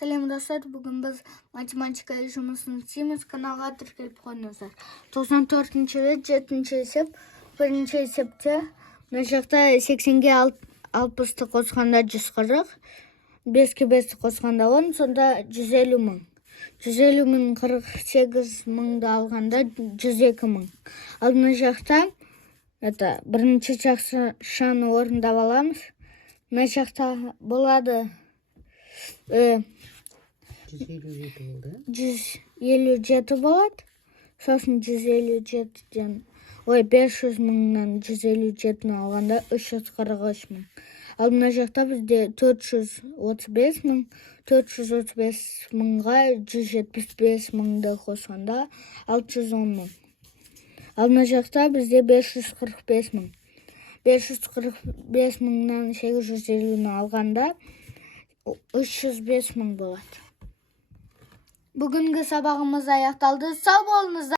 Сәлем достар, бүгін біз математика жұмысын істейміз. Каналға тіркеліп қойыңыздар. 94-ші рет 7-ші есеп. Бірінші есепте мына жақта 80-ге 60-ты қосқанда 140, 5-ке 5-ті қосқанда 10, сонда 150 мың. 150 мың 48 мыңды алғанда 102 мың. Ал мына жақта бірінші жақшаны орындап аламыз. Мына жақта болады 157 болады. Сосын 157-ден 500 мыңнан 157-ні алғанда 343 мың. Ал мына жақта бізде 435 мың. 435 мыңға 175 мыңды қосқанда 610 мың. Ал мына жақта бізде 545 мың. 545 мыңнан 850-ні алғанда 305 мың болады. Бүгінгі сабағымыз аяқталды. Сау болыңыздар.